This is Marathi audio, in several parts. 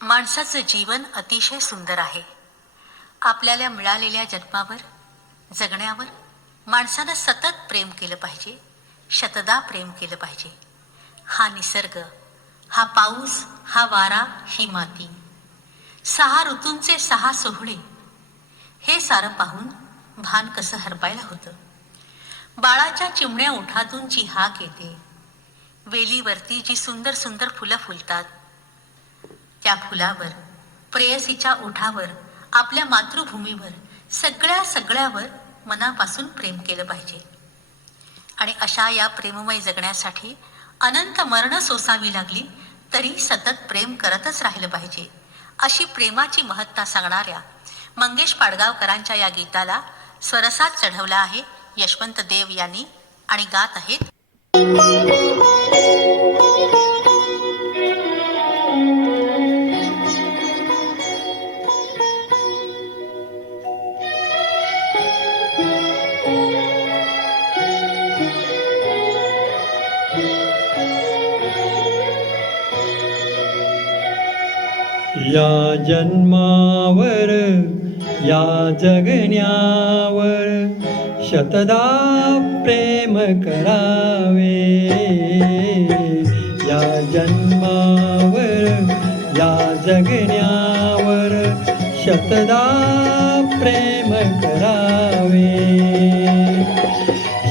माणसाचं जीवन अतिशय सुंदर आहे. आपल्याला मिळालेल्या जन्मावर, जगण्यावर माणसानं सतत प्रेम केलं पाहिजे, शतदा प्रेम केलं पाहिजे. हा निसर्ग, हा पाऊस, हा वारा, ही माती, 6 ऋतूंचे 6 सोहळे, हे सारं पाहून भान कसं हरपायला होतं. बाळाच्या चिमण्या ओठातून जी हाक येते, वेलीवरती जी सुंदर सुंदर फुलं फुलतात, त्या फुलावर, प्रेयसीच्या ओठावर, आपल्या मातृभूमीवर, सगळ्यावर मनापासून प्रेम केलं पाहिजे. आणि अशा या प्रेममय जगण्यासाठी अनंत मरण सोसावी लागली तरी सतत प्रेम करतच राहिलं पाहिजे. अशी प्रेमाची महत्ता सांगणाऱ्या मंगेश पाडगावकरांच्या या गीताला स्वरसात चढवला आहे यशवंत देव यांनी आणि गात आहेत या जन्मावर, या जगण्यावर शतदा प्रेम करावे. या जन्मावर, या जगण्यावर शतदा प्रेम करावे.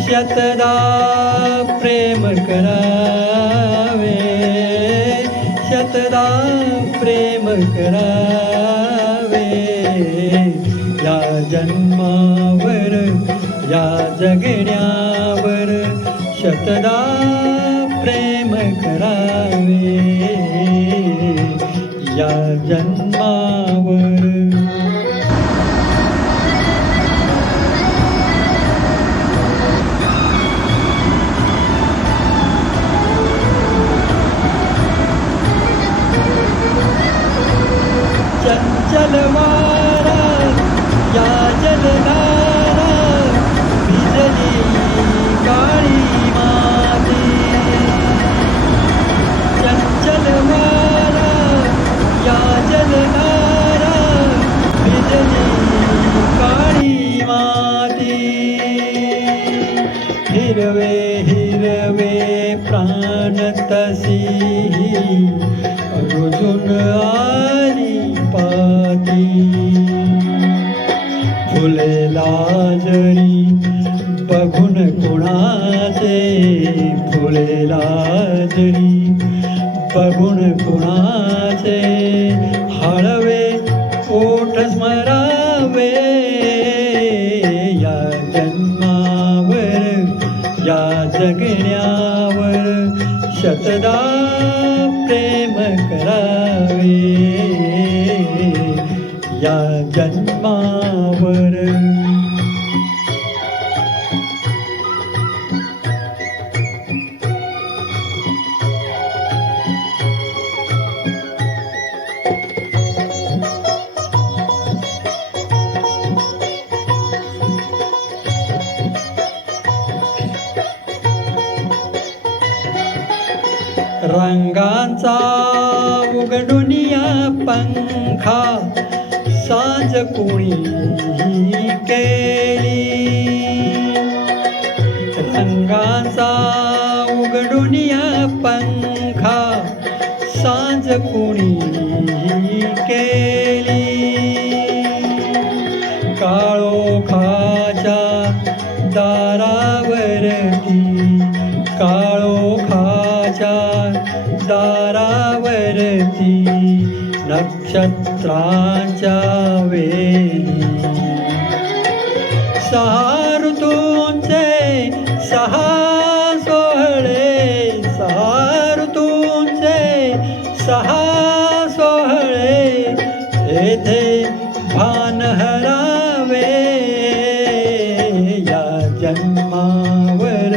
शतदा प्रेम करावे. शतदा प्रेम करावे. या जन्मावर, या जगण्यावर शतदा प्रेम करावे. या जन्मावर. चंचल वारा या जलनारा, भिजली काळी माती. चंचल वारा या जलनारा, भिजली काळी माती. हिरवे हिरवे प्राण तसी रुजून आली पाती. फुलेला जरी बघून कोणाचे, फुलेला जरी बघून कोणाचे, हळवे ओठ स्मरावे. या जन्मावर, या जगण्यावर शतदा प्रेम करावे. या जन्मावर. रंगांचा उघडून या पंखा, साज कोणी केली. रंगांचा उघडून या पंखा, साज कोणी केली. काळोखाच्या दारावरती, काळोखाच्या दारावरती नक्षत्रांच्या वेली. 6 ऋतूंचे 6 सोहळे, 6 ऋतूंचे 6 सोहळे, येथे भान हरावे. या जन्मावर,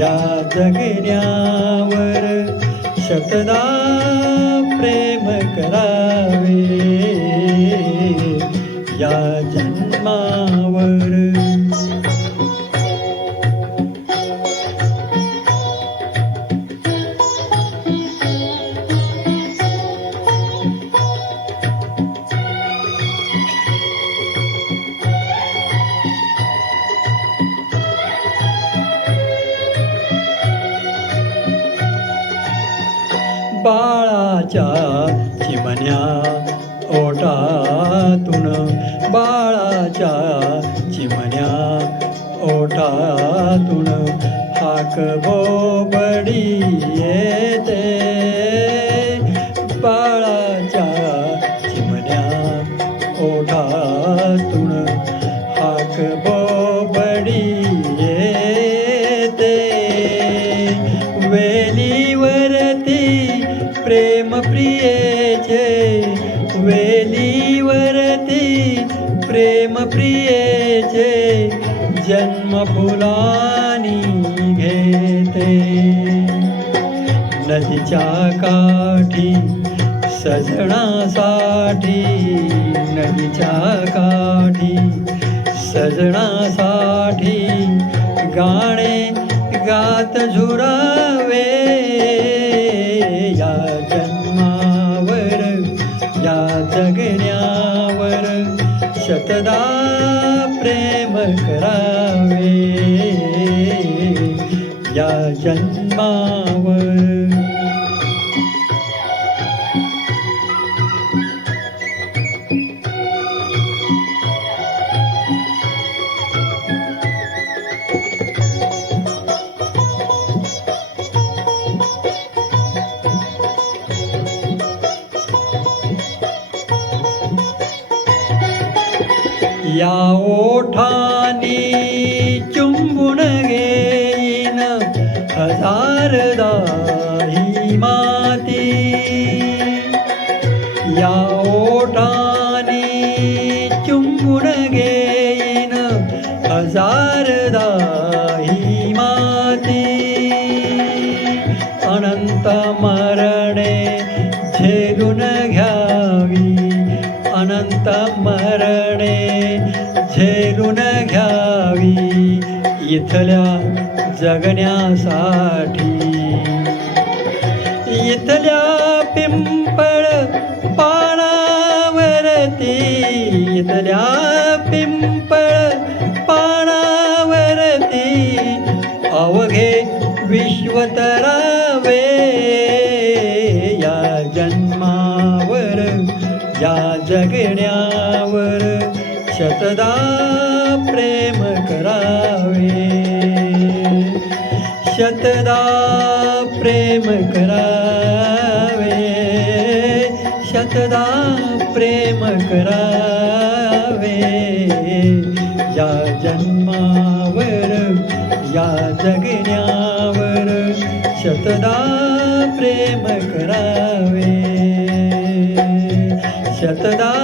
या जगण्यावर शतदा प्रेम करावे. या जन्मावर. बाळाच्या चिमण्या ओठातून, बाळाच्या चिमण्या ओठातून हाक बोबडी येते, बाळाच्या चिमण्या ओठातून हाक बोबडी येते. वेलीवरती प्रेम प्रियेचे, वेलीवरती प्रेम प्रियेचे जन्म फुलानी घेते. नदीच्या काठी सजणासाठी, नदीच्या काठी सजणासाठी गाणे गात झुरावे. या जन्मावर, या जगण्यावर शतदा प्रेम करावे. या जन्मावर. या ओठानी चुंबून घेईन हजारदा ही माती, या ओठानी चुंबून घेईन हजारदा ही माती. अनंत मरणे झेलून घ्यावी, अनंत मरणे झेलून घ्यावी इथल्या जगण्यासाठी. इथल्या पिंपळ पानावरती, इथल्या पिंपळ पानावरती अवघे विश्व तरावे. या जन्मावर, या जगण्यावर शतदा प्रेम करावे. शतदा प्रेम करावे, शतदा प्रेम करावे. या जन्मावर, या जगण्यावर शतदा प्रेम करावे. शतदा